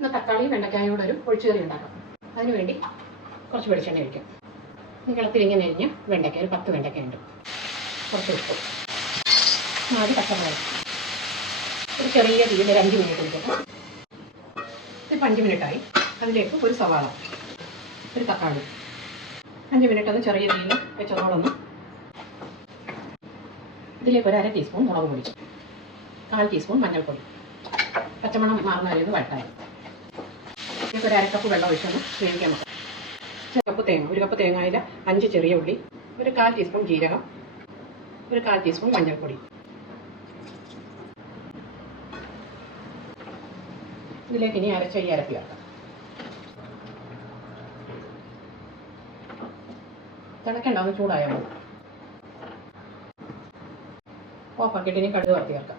ഇന്ന് തക്കാളിയും വെണ്ടയ്ക്കായോടെ ഒരു ഒഴിച്ചുകറി ഉണ്ടാക്കാം. അതിനുവേണ്ടി കുറച്ച് വെളിച്ചെണ്ണ ഒഴിക്കാം. നീളത്തിൽ ഇങ്ങനെ അരിഞ്ഞ് വെണ്ടയ്ക്ക, ഒരു 10 വെണ്ടയ്ക്കയുണ്ട്. കുറച്ച് ഉപ്പ്, 4 പച്ചമുളക്, ഒരു ചെറിയ തീയിൽ ഒരു 5 മിനിറ്റ് എടുക്കാം. ഇതിപ്പോൾ 5 മിനിറ്റായി. അതിലേക്ക് ഒരു സവാള, ഒരു തക്കാളി, 5 മിനിറ്റ് ഒന്ന് ചെറിയ തീയിൽ വെച്ചതോളൊന്ന്. ഇതിലേക്ക് ഒരു 1/2 ടീസ്പൂൺ മുളക് പൊടി, 1/4 ടീസ്പൂൺ മഞ്ഞൾപ്പൊടി, പച്ചമണം മാറുന്ന വരെ വഴറ്റാൻ. ഇതിലേക്ക് ഒരു 1/2 കപ്പ് വെള്ളം ഒഴിച്ചൊന്ന് വേവിക്കാൻ വെക്കാം. 1 കപ്പ് തേങ്ങ, 1 കപ്പ് തേങ്ങയിൽ 5 ചെറിയ ഉള്ളി, ഒരു 1/4 ടീസ്പൂൺ ജീരകം, ഒരു 1/4 ടീസ്പൂൺ മഞ്ഞൾപ്പൊടി. ഇതിലേക്ക് ഇനി അരച്ച ഈ അരപ്പി വെക്കാം. തിളക്കണ്ടാവും, ചൂടായാൽ മതി. ഓഫാക്കിയിട്ട് ഇനി കടുക് വറുത്തി ചേർക്കാം.